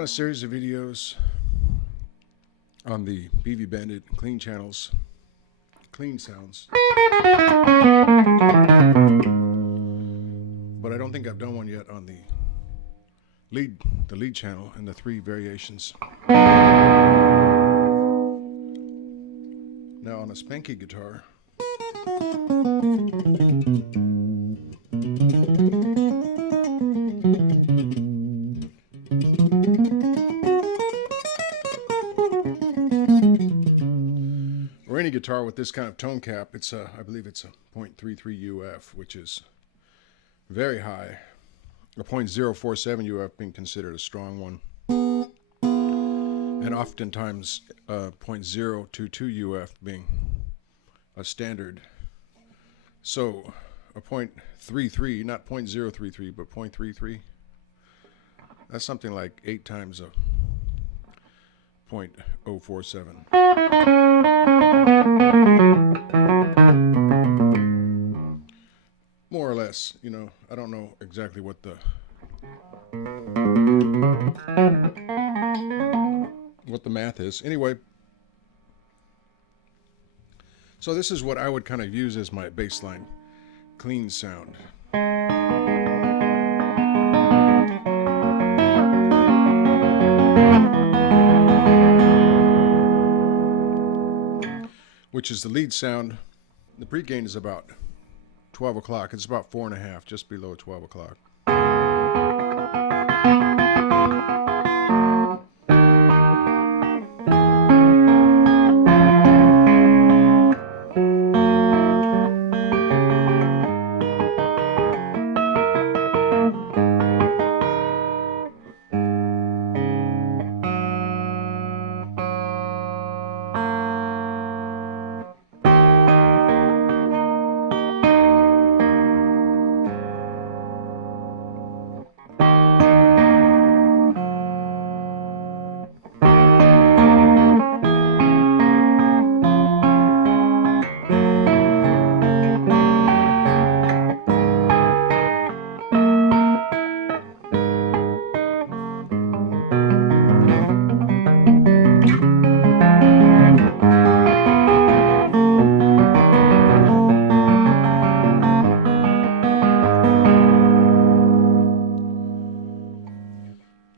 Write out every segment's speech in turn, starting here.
done a series of videos on the Peavey Bandit clean channels, clean sounds, but I don't think I've done one yet on the lead channel and the 3 variations. Now on a spanky guitar, or any guitar with this kind of tone cap, it's I believe it's a 0.33 UF, which is very high. A 0.047 UF being considered a strong one, and oftentimes 0.022 UF being a standard. So a 0.33, not 0.033, but 0.33, that's something like 8 times a 0.047. More or less, you know, I don't know exactly what the math is. Anyway, so this is what I would kind of use as my baseline clean sound. Which is the lead sound. The pre-gain is about 12 o'clock. It's about 4.5, just below 12 o'clock.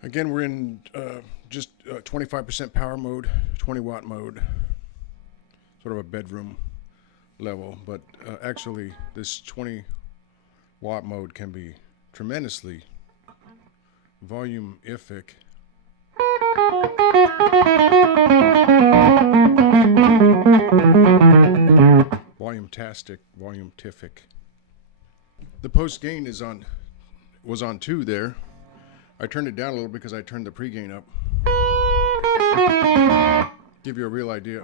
Again, we're in just 25% power mode, 20 watt mode, sort of a bedroom level, but actually this 20 watt mode can be tremendously volume-ific. Volume-tastic, volume-tific. The post gain was on 2 there. I turned it down a little because I turned the pre-gain up. Give you a real idea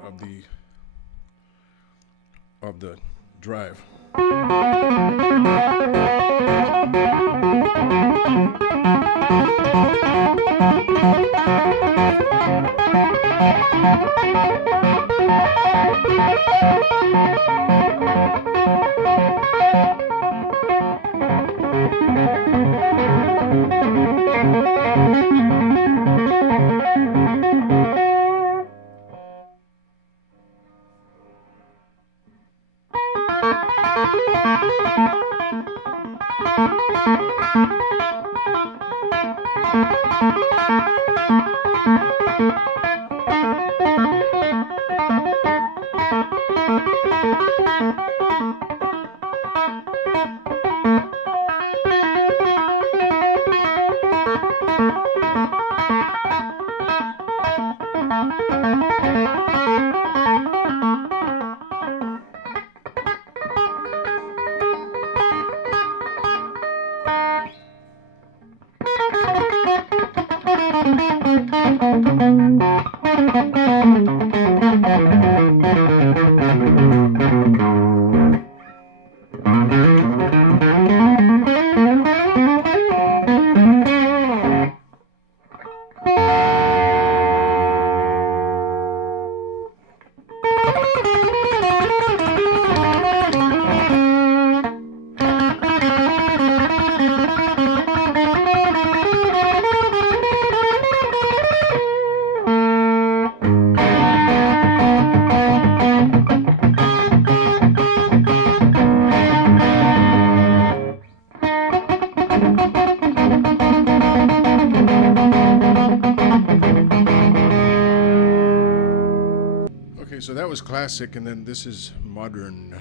of the drive. Okay, so that was classic, and then this is modern.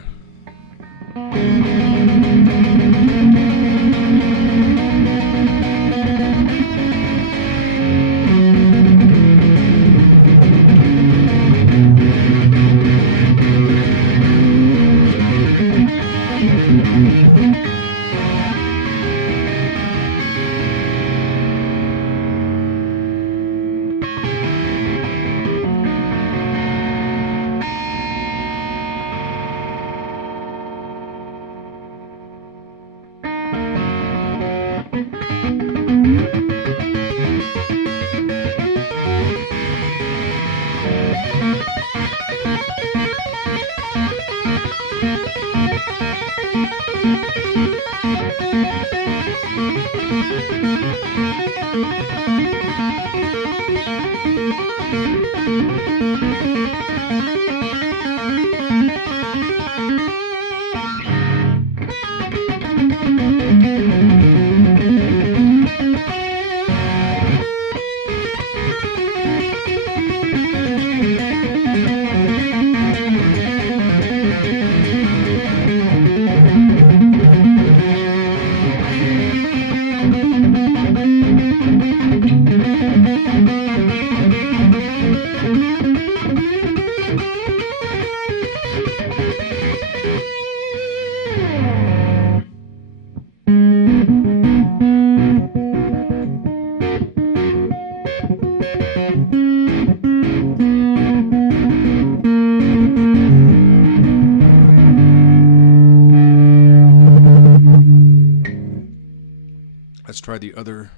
Let's try the other.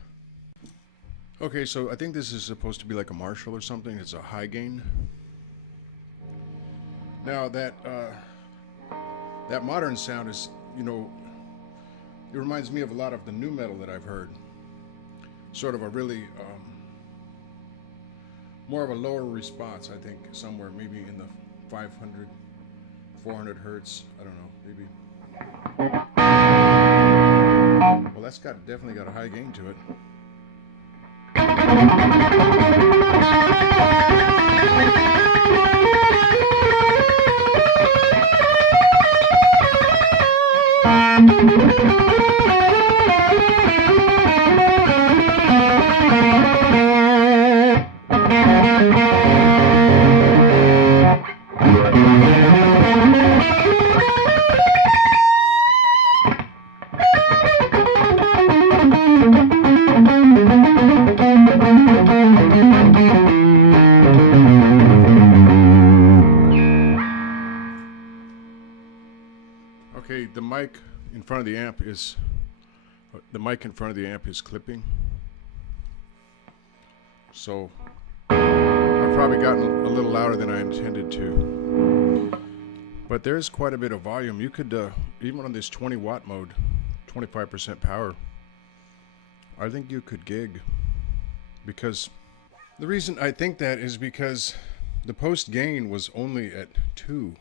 Okay, so I think this is supposed to be like a Marshall or something. It's a high gain. Now that modern sound is, you know, it reminds me of a lot of the new metal that I've heard. Sort of a really more of a lower response, I think, somewhere maybe in the 500, 400 hertz. I don't know, maybe. Well, that's definitely got a high gain to it. Okay, the mic in front of the amp is clipping. So I've probably gotten a little louder than I intended to. But there's quite a bit of volume. You could even on this 20 watt mode, 25% power, I think you could gig. Because the reason I think that is because the post gain was only at 2.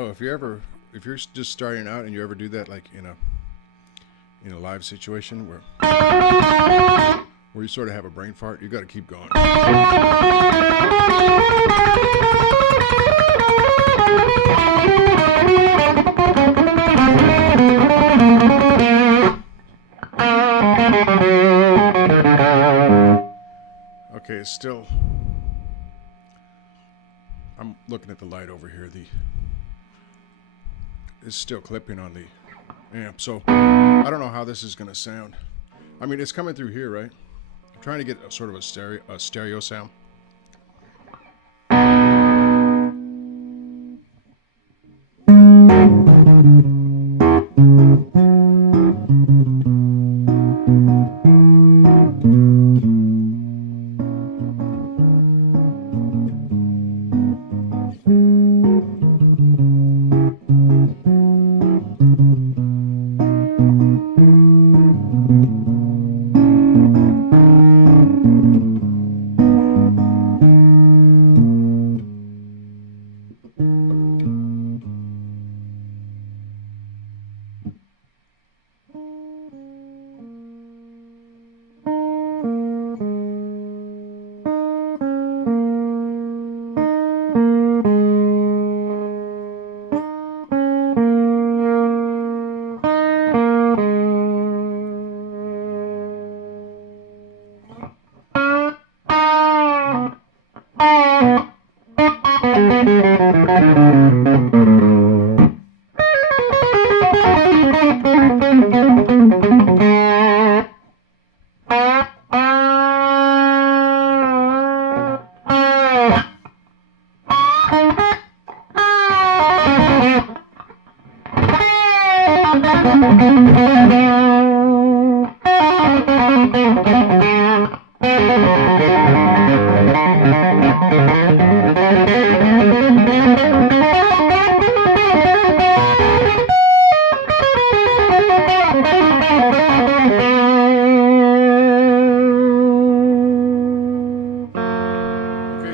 Oh, if you're just starting out and you ever do that, like in a live situation where you sort of have a brain fart, you got to keep going. Okay, it's still. I'm looking at the light over here. It's still clipping on the amp, so I don't know how this is going to sound. I mean, it's coming through here, right? I'm trying to get sort of a stereo sound.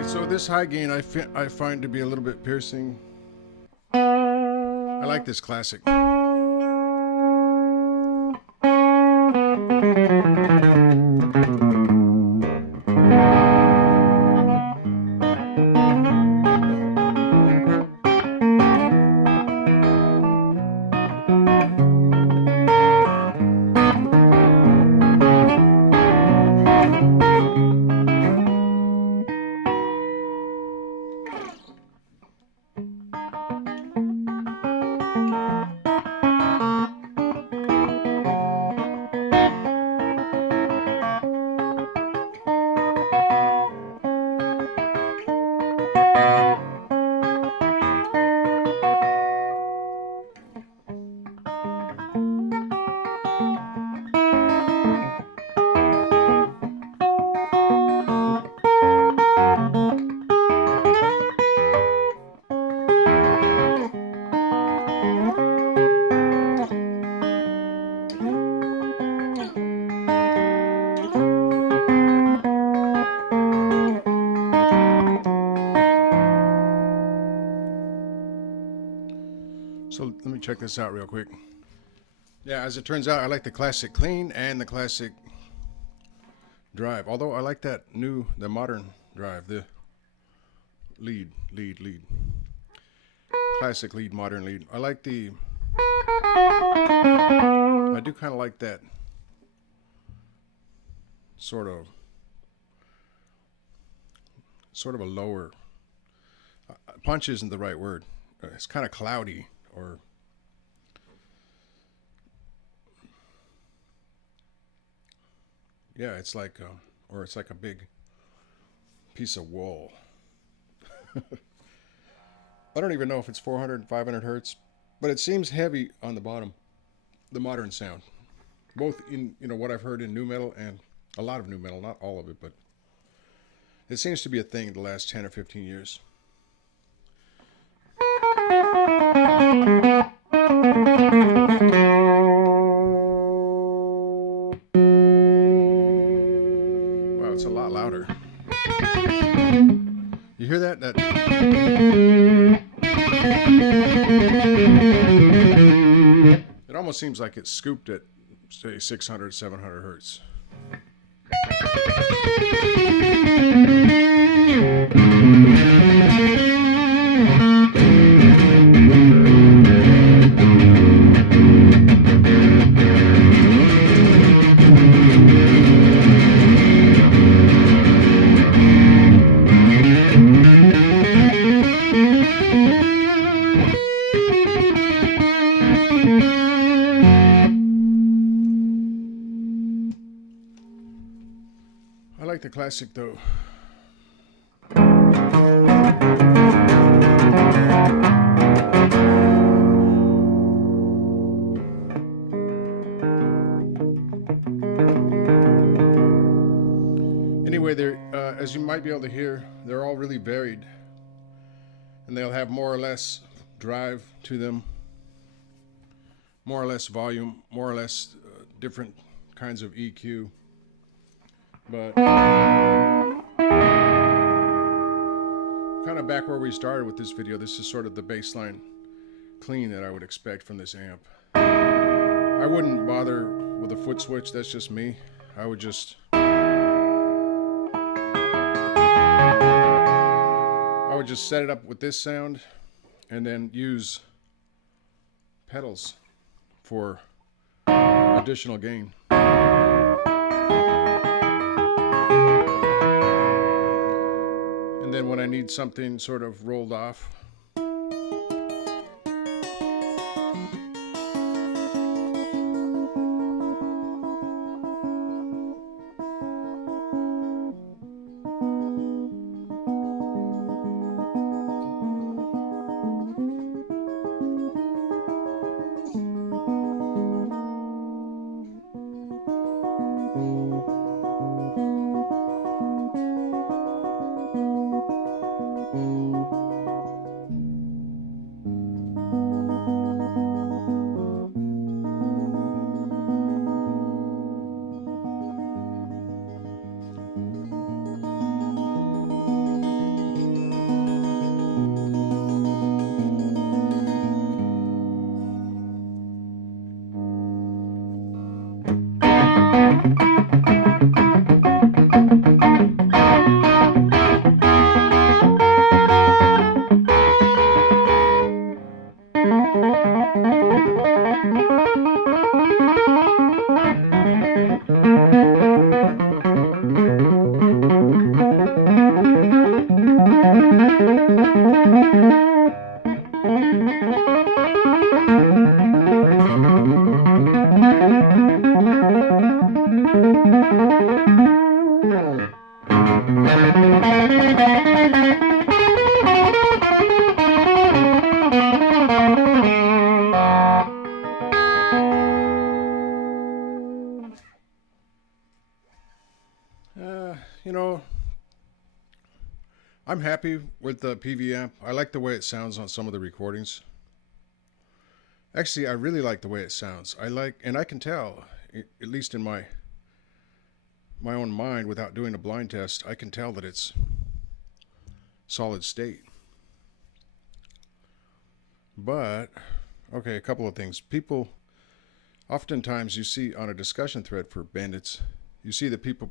So this high gain I find to be a little bit piercing. I like this classic. So let me check this out real quick. Yeah, as it turns out, I like the classic clean and the classic drive. Although I like that the modern drive, the lead. Classic lead, modern lead. I like I do kind of like that sort of a lower, punch isn't the right word. It's kind of cloudy, or yeah, it's like or it's like a big piece of wool. I don't even know if it's 400, 500 hertz, but it seems heavy on the bottom, the modern sound. Both in, what I've heard in nu metal and a lot of nu metal, not all of it, but it seems to be a thing the last 10 or 15 years. Wow, it's a lot louder. You hear that? It almost seems like it's scooped at, say, 600, 700 hertz. I like the classic though. Anyway, as you might be able to hear, they're all really varied, and they'll have more or less drive to them, more or less volume, more or less different kinds of EQ. But kind of back where we started with this video, this is sort of the baseline clean that I would expect from this amp. I wouldn't bother with a foot switch, that's just me. I would just set it up with this sound and then use pedals for additional gain. And then when I need something sort of rolled off, You know, I'm happy with the PV amp. I like the way it sounds on some of the recordings. Actually, I really like the way it sounds. And I can tell, at least in my own mind, without doing a blind test, I can tell that it's solid state. But, okay, a couple of things. People, oftentimes you see on a discussion thread for Bandits, you see that people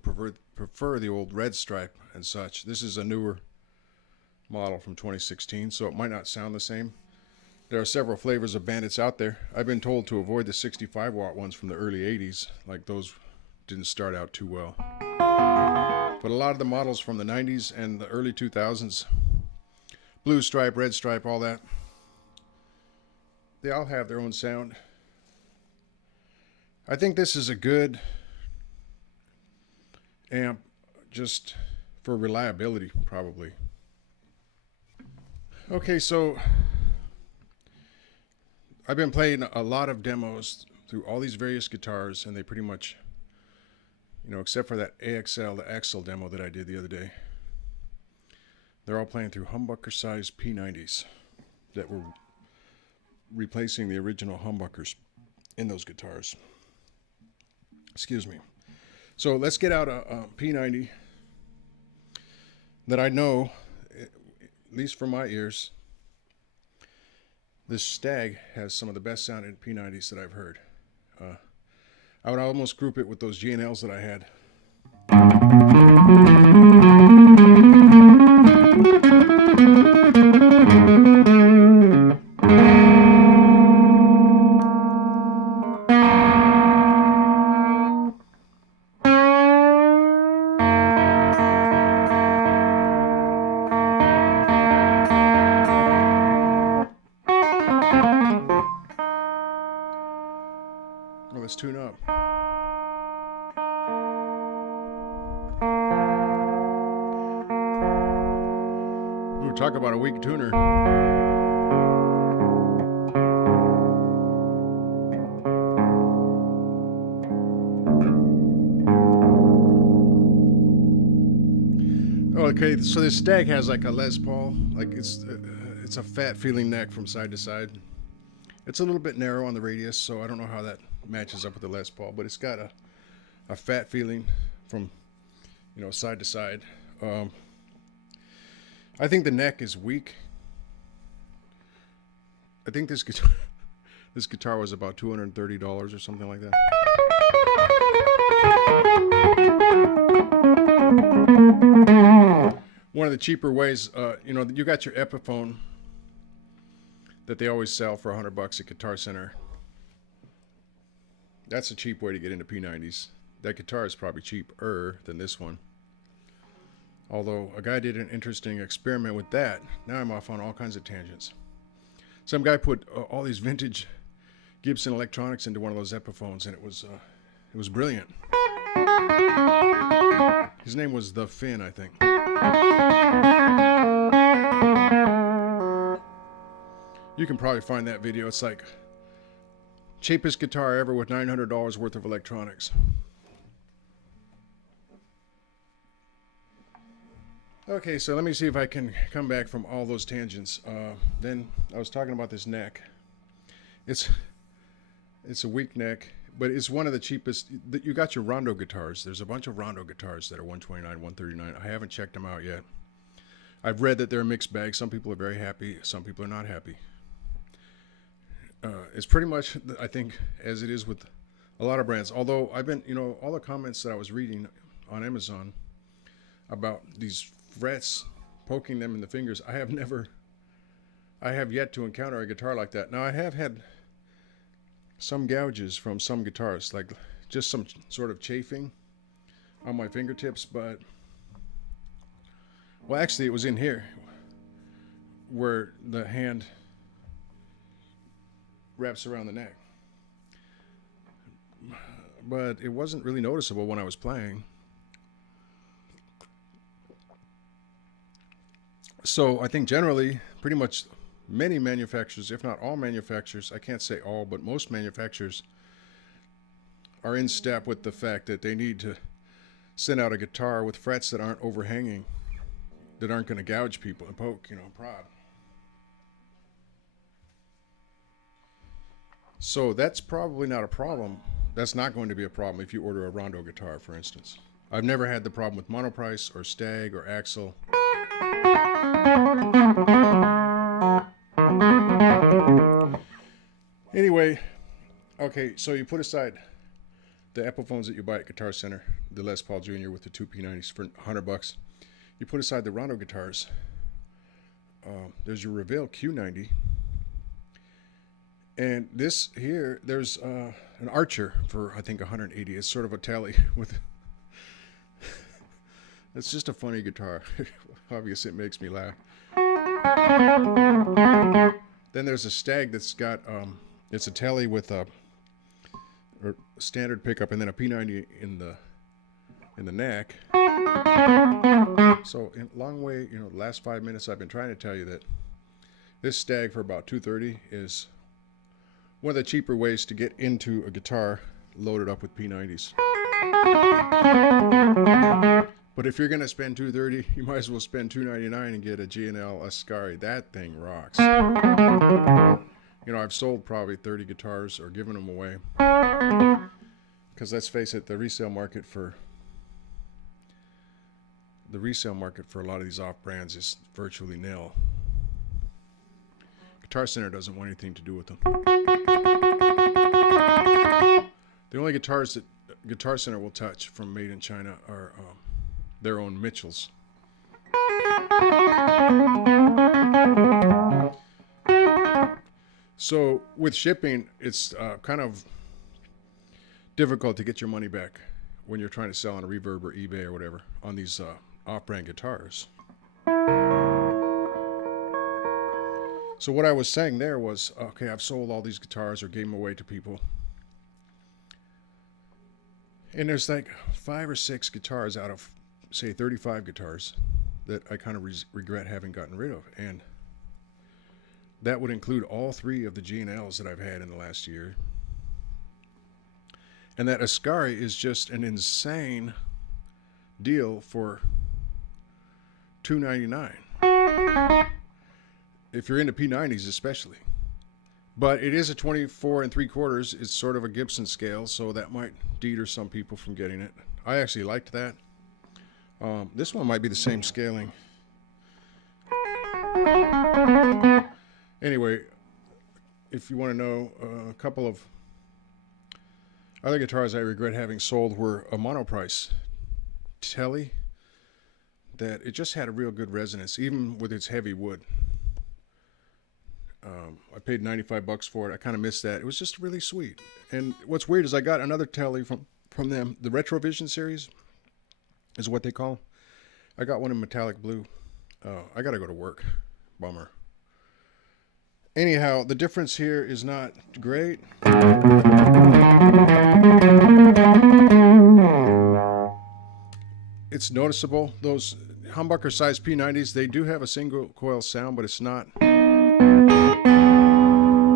prefer the old red stripe and such. This is a newer model from 2016, so it might not sound the same. There are several flavors of Bandits out there. I've been told to avoid the 65 watt ones from the early 80s, like those didn't start out too well. But a lot of the models from the 90s and the early 2000s, blue stripe, red stripe, all that, they all have their own sound. I think this is a good amp just for reliability, probably. Okay, so I've been playing a lot of demos through all these various guitars, and they pretty much, you know, except for that AXL, the Axel demo that I did the other day, they're all playing through humbucker size P90s that were replacing the original humbuckers in those guitars. Excuse me. So let's get out a P90 that I know, at least from my ears, this Stag has some of the best sounding P90s that I've heard. I would almost group it with those G&Ls that I had. Well, let's tune up. Ooh, talk about a weak tuner. Okay, so this Stag has like a Les Paul, like it's a fat feeling neck from side to side. It's a little bit narrow on the radius, so I don't know how that matches up with the Les Paul, but it's got a fat feeling from, you know, side to side. I think the neck is weak. I think this guitar was about $230 or something like that. One of the cheaper ways, you know, you got your Epiphone that they always sell for $100 at Guitar Center. That's a cheap way to get into P90s. That guitar is probably cheaper than this one. Although a guy did an interesting experiment with that. Now I'm off on all kinds of tangents. Some guy put all these vintage Gibson electronics into one of those Epiphones, and it was brilliant. His name was The Finn, I think. You can probably find that video. It's like cheapest guitar ever with $900 worth of electronics. Okay, so let me see if I can come back from all those tangents. Then I was talking about this neck. It's a weak neck, but it's one of the cheapest. You got your Rondo guitars. There's a bunch of Rondo guitars that are $129, $139. I haven't checked them out yet. I've read that they're a mixed bag. Some people are very happy. Some people are not happy. It's pretty much, I think, as it is with A lot of brands. Although I've been, all the comments that I was reading on Amazon about these frets poking them in the fingers, I have yet to encounter a guitar like that. Now I have had some gouges from some guitars, like just some sort of chafing on my fingertips, but well, actually it was in here where the hand wraps around the neck, but it wasn't really noticeable when I was playing. So I think generally, pretty much many manufacturers, if not all manufacturers, I can't say all, but most manufacturers are in step with the fact that they need to send out a guitar with frets that aren't overhanging, that aren't going to gouge people and poke, and prod. So that's probably not a problem. That's not going to be a problem if you order a Rondo guitar, for instance. I've never had the problem with Monoprice or Stag or Axel. Anyway, okay, so you put aside the Epiphones that you buy at Guitar Center, the Les Paul Jr. with the two P90s for $100. You put aside the Rondo guitars. There's your Revell Q90. And this here, there's an Archer for, I think, 180. It's sort of a tele with... It's just a funny guitar. Obviously, it makes me laugh. Then there's a Stag that's got... it's a tele with a standard pickup and then a P90 in the neck. So in long way, the last 5 minutes I've been trying to tell you that this Stag for about $230 is one of the cheaper ways to get into a guitar loaded up with P90s. But if you're going to spend $230, you might as well spend $299 and get a G&L Ascari. That thing rocks. I've sold probably 30 guitars or given them away. Because let's face it, the resale market for a lot of these off brands is virtually nil. Guitar Center doesn't want anything to do with them. The only guitars that Guitar Center will touch from made in China are their own Mitchells. So with shipping, it's kind of difficult to get your money back when you're trying to sell on a Reverb or eBay or whatever on these off-brand guitars. So what I was saying there was, okay, I've sold all these guitars or gave them away to people. And there's like 5 or 6 guitars out of, say, 35 guitars that I kind of regret having gotten rid of. And that would include all 3 of the G&Ls that I've had in the last year. And that Ascari is just an insane deal for $299. If you're into P90s especially. But it is a 24 3/4. It's sort of a Gibson scale, so that might deter some people from getting it. I actually liked that. This one might be the same scaling. Anyway, if you want to know, a couple of other guitars I regret having sold were a Monoprice Tele that it just had a real good resonance, even with its heavy wood. I paid $95 for it. I kind of missed that. It was just really sweet. And what's weird is I got another Tele from them. The Retrovision series is what they call them. I got one in metallic blue. I got to go to work. Bummer. Anyhow, the difference here is not great. It's noticeable. Those humbucker size P90s, they do have a single coil sound, but it's not...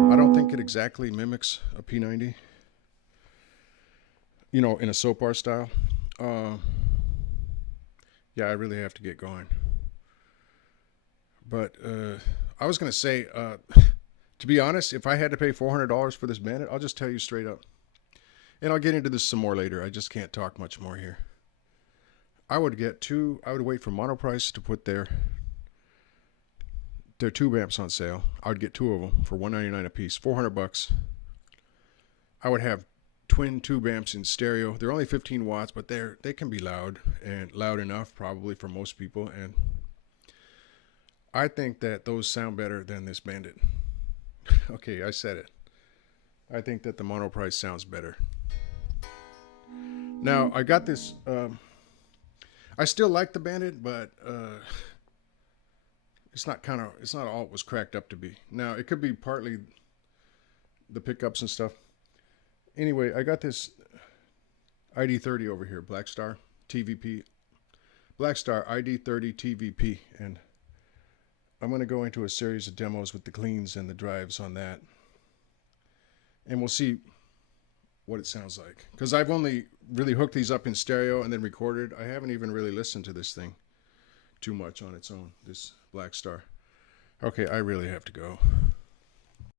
I don't think it exactly mimics a P90, in a soap bar style. Yeah, I really have to get going. But I was going to say, to be honest, if I had to pay $400 for this Bandit, I'll just tell you straight up. And I'll get into this some more later. I just can't talk much more here. I would wait for Monoprice to put their tube amps on sale. I would get 2 of them for $199 a piece, $400. I would have twin tube amps in stereo. They're only 15 watts, but they can be loud, and loud enough probably for most people. And I think that those sound better than this Bandit. Okay, I said it. I think that the Monoprice sounds better. Now I got this. I still like the Bandit, but it's not all it was cracked up to be. Now it could be partly the pickups and stuff. Anyway, I got this ID30 over here, Blackstar TVP, Blackstar ID30 TVP, and I'm going to go into a series of demos with the cleans and the drives on that, and we'll see what it sounds like. Because I've only really hooked these up in stereo and then recorded. I haven't even really listened to this thing too much on its own, this Blackstar. Okay, I really have to go.